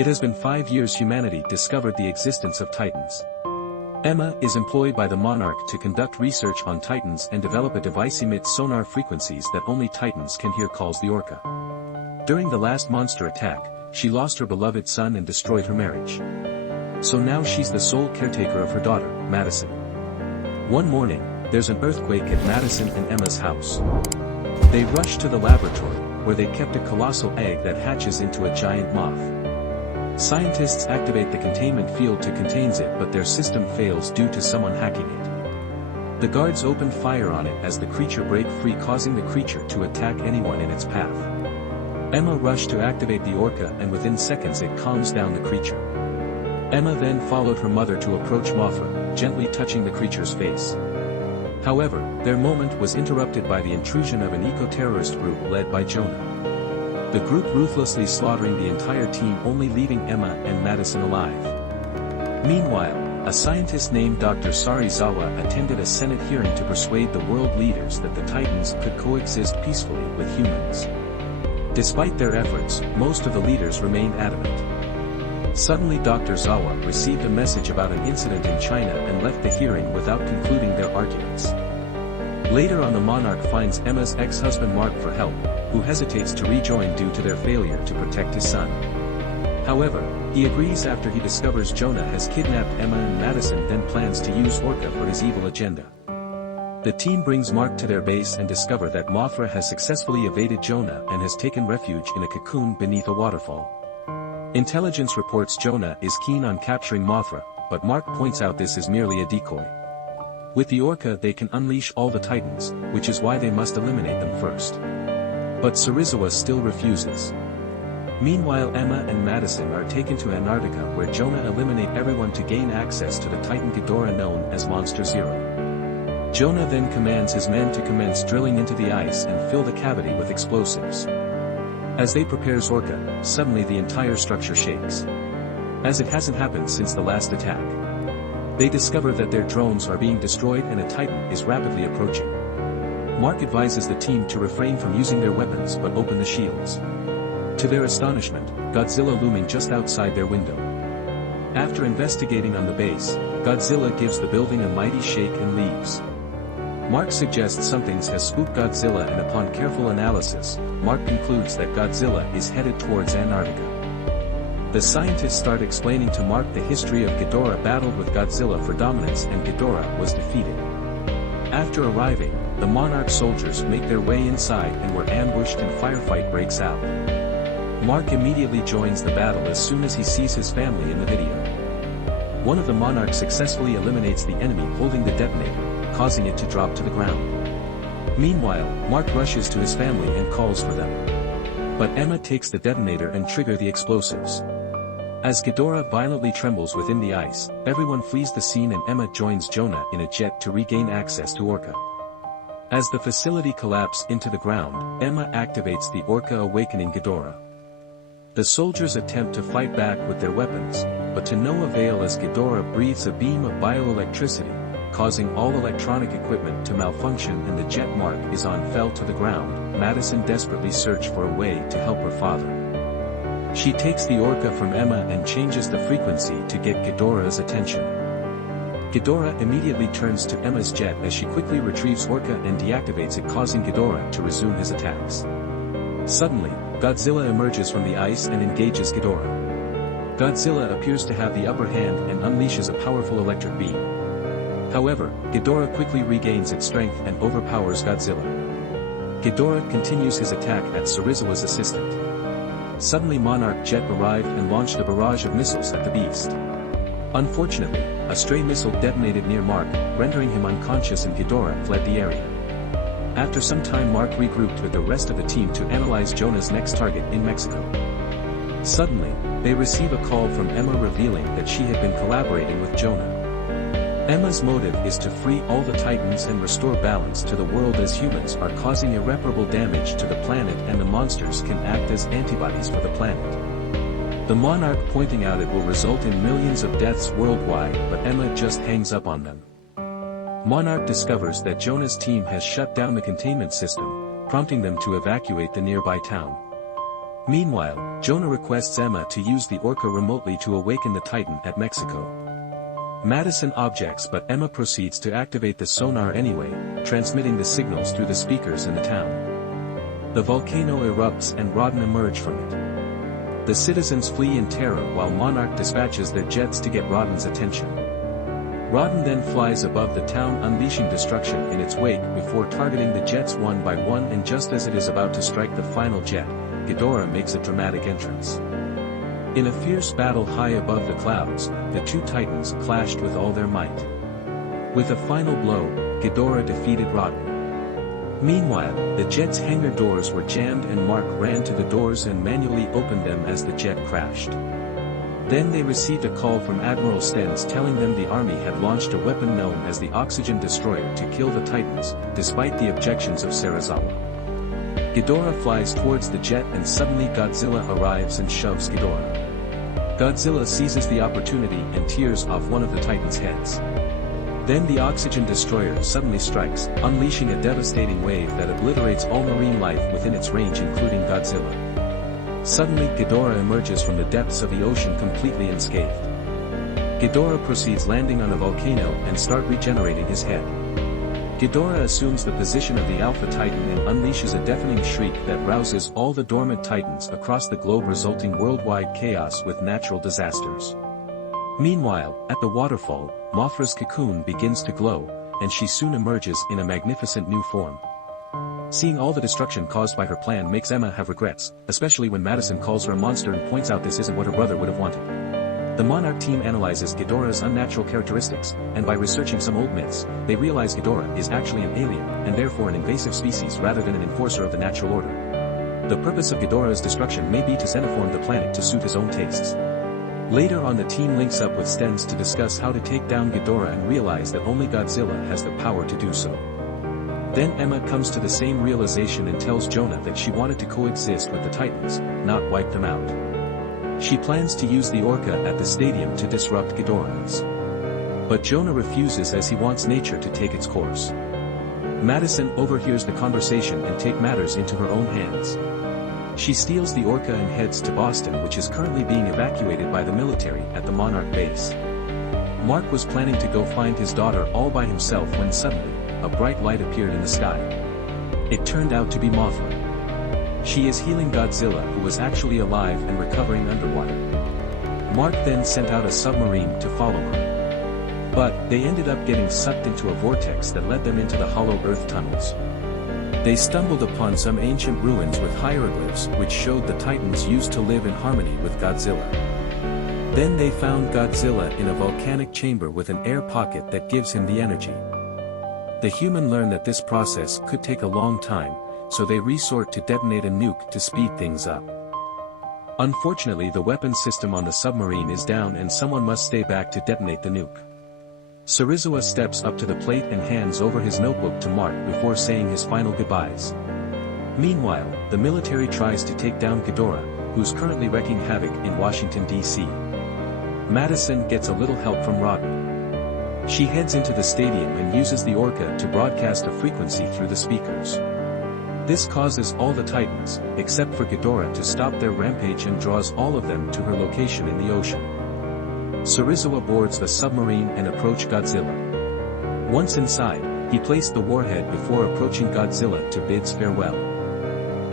It has been 5 years humanity discovered the existence of Titans. Emma is employed by the Monarch to conduct research on Titans and develop a device emits sonar frequencies that only Titans can hear, calls the Orca. During the last monster attack, she lost her beloved son and destroyed her marriage. So now she's the sole caretaker of her daughter, Madison. One morning, there's an earthquake at Madison and Emma's house. They rush to the laboratory, where they kept a colossal egg that hatches into a giant moth. Scientists activate the containment field to contain it, but their system fails due to someone hacking it. The guards open fire on it as the creature break free, causing the creature to attack anyone in its path. Emma rushed to activate the Orca, and within seconds it calms down the creature. Emma then followed her mother to approach Mothra, gently touching the creature's face. However, their moment was interrupted by the intrusion of an eco-terrorist group led by Jonah. The group ruthlessly slaughtering the entire team, only leaving Emma and Madison alive. Meanwhile, a scientist named Dr. Sarizawa attended a Senate hearing to persuade the world leaders that the Titans could coexist peacefully with humans. Despite their efforts, most of the leaders remained adamant. Suddenly Dr. Zawa received a message about an incident in China and left the hearing without concluding their arguments. Later on, the Monarch finds Emma's ex-husband Mark for help, who hesitates to rejoin due to their failure to protect his son. However, he agrees after he discovers Jonah has kidnapped Emma, and Madison then plans to use Orca for his evil agenda. The team brings Mark to their base and discover that Mothra has successfully evaded Jonah and has taken refuge in a cocoon beneath a waterfall. Intelligence reports Jonah is keen on capturing Mothra, but Mark points out this is merely a decoy. With the Orca they can unleash all the Titans, which is why they must eliminate them first. But Sarizawa still refuses. Meanwhile, Emma and Madison are taken to Antarctica, where Jonah eliminates everyone to gain access to the Titan Ghidorah known as Monster Zero. Jonah then commands his men to commence drilling into the ice and fill the cavity with explosives. As they prepare Orca, suddenly the entire structure shakes. As it hasn't happened since the last attack. They discover that their drones are being destroyed and a Titan is rapidly approaching. Mark advises the team to refrain from using their weapons but open the shields. To their astonishment, Godzilla looming just outside their window. After investigating on the base, Godzilla gives the building a mighty shake and leaves. Mark suggests something has spooked Godzilla, and upon careful analysis, Mark concludes that Godzilla is headed towards Antarctica. The scientists start explaining to Mark the history of Ghidorah battled with Godzilla for dominance and Ghidorah was defeated. After arriving, the Monarch soldiers make their way inside and were ambushed and firefight breaks out. Mark immediately joins the battle as soon as he sees his family in the video. One of the Monarchs successfully eliminates the enemy holding the detonator, causing it to drop to the ground. Meanwhile, Mark rushes to his family and calls for them. But Emma takes the detonator and triggers the explosives. As Ghidorah violently trembles within the ice, everyone flees the scene and Emma joins Jonah in a jet to regain access to Orca. As the facility collapses into the ground, Emma activates the Orca, awakening Ghidorah. The soldiers attempt to fight back with their weapons, but to no avail as Ghidorah breathes a beam of bioelectricity, causing all electronic equipment to malfunction and the jet Mark is on fell to the ground. Madison desperately searches for a way to help her father. She takes the Orca from Emma and changes the frequency to get Ghidorah's attention. Ghidorah immediately turns to Emma's jet as she quickly retrieves Orca and deactivates it, causing Ghidorah to resume his attacks. Suddenly, Godzilla emerges from the ice and engages Ghidorah. Godzilla appears to have the upper hand and unleashes a powerful electric beam. However, Ghidorah quickly regains its strength and overpowers Godzilla. Ghidorah continues his attack at Sarizawa's assistant. Suddenly Monarch jet arrived and launched a barrage of missiles at the beast. Unfortunately, a stray missile detonated near Mark, rendering him unconscious, and Ghidorah fled the area. After some time, Mark regrouped with the rest of the team to analyze Jonah's next target in Mexico. Suddenly, they receive a call from Emma revealing that she had been collaborating with Jonah. Emma's motive is to free all the Titans and restore balance to the world, as humans are causing irreparable damage to the planet and the monsters can act as antibodies for the planet. The Monarch pointing out it will result in millions of deaths worldwide, but Emma just hangs up on them. Monarch discovers that Jonah's team has shut down the containment system, prompting them to evacuate the nearby town. Meanwhile, Jonah requests Emma to use the Orca remotely to awaken the Titan at Mexico. Madison objects, but Emma proceeds to activate the sonar anyway, transmitting the signals through the speakers in the town. The volcano erupts and Rodan emerge from it. The citizens flee in terror while Monarch dispatches their jets to get Rodan's attention. Rodan then flies above the town, unleashing destruction in its wake before targeting the jets one by one, and just as it is about to strike the final jet, Ghidorah makes a dramatic entrance. In a fierce battle high above the clouds, the two titans clashed with all their might. With a final blow, Ghidorah defeated Rodan. Meanwhile, the jet's hangar doors were jammed and Mark ran to the doors and manually opened them as the jet crashed. Then they received a call from Admiral Stenz telling them the army had launched a weapon known as the Oxygen Destroyer to kill the Titans, despite the objections of Serizawa. Ghidorah flies towards the jet and suddenly Godzilla arrives and shoves Ghidorah. Godzilla seizes the opportunity and tears off one of the Titans' heads. Then the Oxygen Destroyer suddenly strikes, unleashing a devastating wave that obliterates all marine life within its range, including Godzilla. Suddenly Ghidorah emerges from the depths of the ocean completely unscathed. Ghidorah proceeds landing on a volcano and start regenerating his head. Ghidorah assumes the position of the Alpha Titan and unleashes a deafening shriek that rouses all the dormant Titans across the globe, resulting worldwide chaos with natural disasters. Meanwhile, at the waterfall, Mothra's cocoon begins to glow, and she soon emerges in a magnificent new form. Seeing all the destruction caused by her plan makes Emma have regrets, especially when Madison calls her a monster and points out this isn't what her brother would have wanted. The Monarch team analyzes Ghidorah's unnatural characteristics, and by researching some old myths, they realize Ghidorah is actually an alien, and therefore an invasive species rather than an enforcer of the natural order. The purpose of Ghidorah's destruction may be to xenoform the planet to suit his own tastes. Later on, the team links up with Stenz to discuss how to take down Ghidorah and realize that only Godzilla has the power to do so. Then Emma comes to the same realization and tells Jonah that she wanted to coexist with the Titans, not wipe them out. She plans to use the Orca at the stadium to disrupt Ghidorah's. But Jonah refuses as he wants nature to take its course. Madison overhears the conversation and takes matters into her own hands. She steals the Orca and heads to Boston, which is currently being evacuated by the military at the Monarch base. Mark was planning to go find his daughter all by himself when suddenly, a bright light appeared in the sky. It turned out to be Mothra. She is healing Godzilla, who was actually alive and recovering underwater. Mark then sent out a submarine to follow her. But, they ended up getting sucked into a vortex that led them into the hollow earth tunnels. They stumbled upon some ancient ruins with hieroglyphs which showed the Titans used to live in harmony with Godzilla. Then they found Godzilla in a volcanic chamber with an air pocket that gives him the energy. The human learn that this process could take a long time, so they resort to detonate a nuke to speed things up. Unfortunately, the weapon system on the submarine is down and someone must stay back to detonate the nuke. Serizawa steps up to the plate and hands over his notebook to Mark before saying his final goodbyes. Meanwhile, the military tries to take down Ghidorah, who's currently wreaking havoc in Washington, D.C. Madison gets a little help from Rodan. She heads into the stadium and uses the Orca to broadcast a frequency through the speakers. This causes all the Titans, except for Ghidorah, to stop their rampage and draws all of them to her location in the ocean. Serizawa boards the submarine and approach Godzilla. Once inside, he placed the warhead before approaching Godzilla to bid farewell.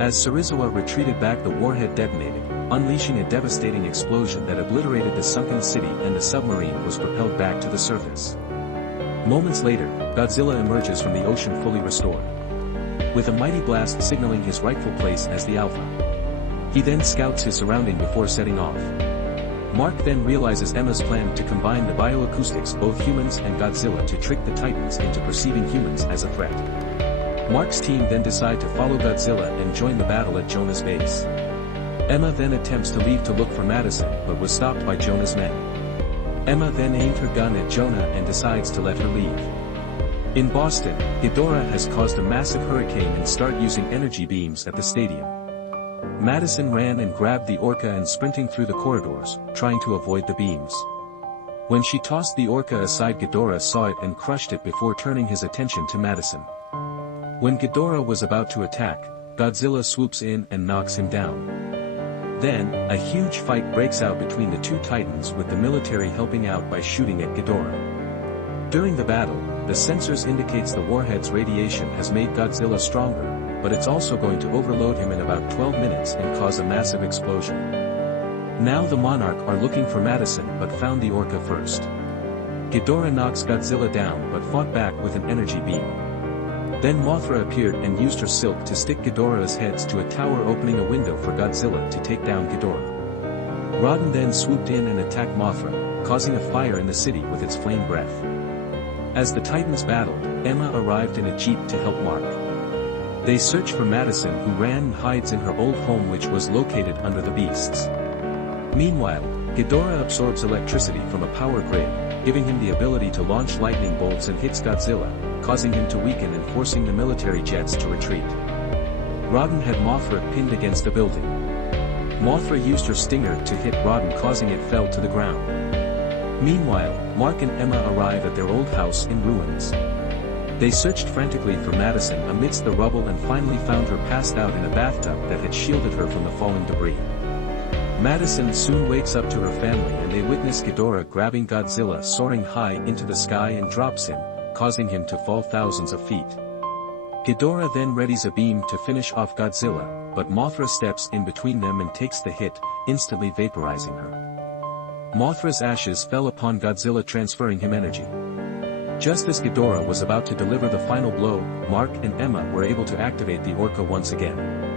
As Serizawa retreated back, the warhead detonated, unleashing a devastating explosion that obliterated the sunken city, and the submarine was propelled back to the surface. Moments later, Godzilla emerges from the ocean fully restored. With a mighty blast signaling his rightful place as the Alpha. He then scouts his surrounding before setting off. Mark then realizes Emma's plan to combine the bioacoustics, both humans and Godzilla, to trick the Titans into perceiving humans as a threat. Mark's team then decide to follow Godzilla and join the battle at Jonah's base. Emma then attempts to leave to look for Madison, but was stopped by Jonah's men. Emma then aimed her gun at Jonah and decides to let her leave. In Boston, Ghidorah has caused a massive hurricane and start using energy beams at the stadium. Madison ran and grabbed the Orca and sprinting through the corridors, trying to avoid the beams. When she tossed the Orca aside, Ghidorah saw it and crushed it before turning his attention to Madison. When Ghidorah was about to attack, Godzilla swoops in and knocks him down. Then, a huge fight breaks out between the two titans with the military helping out by shooting at Ghidorah. During the battle, the sensors indicates the warhead's radiation has made Godzilla stronger, but it's also going to overload him in about 12 minutes and cause a massive explosion. Now the Monarch are looking for Madison but found the Orca first. Ghidorah knocks Godzilla down but fought back with an energy beam. Then Mothra appeared and used her silk to stick Ghidorah's heads to a tower, opening a window for Godzilla to take down Ghidorah. Rodan then swooped in and attacked Mothra, causing a fire in the city with its flame breath. As the Titans battled, Emma arrived in a jeep to help Mark. They search for Madison, who ran and hides in her old home, which was located under the beasts. Meanwhile, Ghidorah absorbs electricity from a power grid, giving him the ability to launch lightning bolts and hits Godzilla, causing him to weaken and forcing the military jets to retreat. Rodan had Mothra pinned against a building. Mothra used her stinger to hit Rodan, causing it fell to the ground. Meanwhile, Mark and Emma arrive at their old house in ruins. They searched frantically for Madison amidst the rubble and finally found her passed out in a bathtub that had shielded her from the falling debris. Madison soon wakes up to her family and they witness Ghidorah grabbing Godzilla soaring high into the sky and drops him, causing him to fall thousands of feet. Ghidorah then readies a beam to finish off Godzilla, but Mothra steps in between them and takes the hit, instantly vaporizing her. Mothra's ashes fell upon Godzilla, transferring him energy. Just as Ghidorah was about to deliver the final blow, Mark and Emma were able to activate the Orca once again.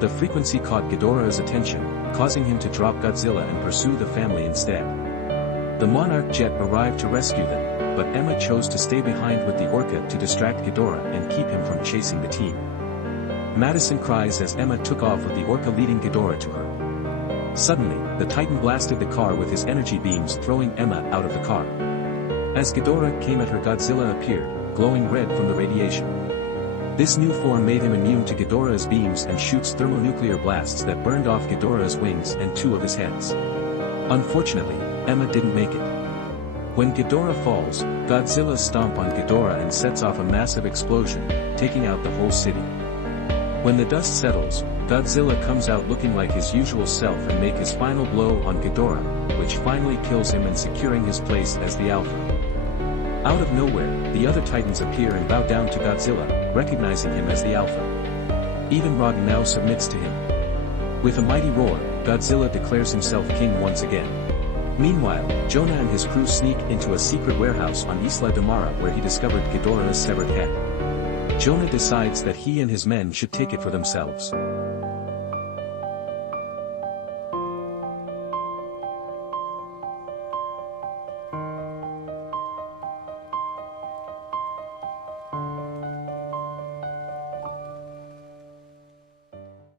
The frequency caught Ghidorah's attention, causing him to drop Godzilla and pursue the family instead. The Monarch jet arrived to rescue them, but Emma chose to stay behind with the Orca to distract Ghidorah and keep him from chasing the team. Madison cries as Emma took off with the Orca leading Ghidorah to her. Suddenly, the Titan blasted the car with his energy beams, throwing Emma out of the car. As Ghidorah came at her, Godzilla appeared, glowing red from the radiation. This new form made him immune to Ghidorah's beams and shoots thermonuclear blasts that burned off Ghidorah's wings and two of his heads. Unfortunately, Emma didn't make it. When Ghidorah falls, Godzilla stomps on Ghidorah and sets off a massive explosion, taking out the whole city. When the dust settles, Godzilla comes out looking like his usual self and makes his final blow on Ghidorah, which finally kills him and securing his place as the Alpha. Out of nowhere, the other Titans appear and bow down to Godzilla, recognizing him as the Alpha. Even Rodan now submits to him. With a mighty roar, Godzilla declares himself king once again. Meanwhile, Jonah and his crew sneak into a secret warehouse on Isla de Mara where he discovered Ghidorah's severed head. Jonah decides that he and his men should take it for themselves.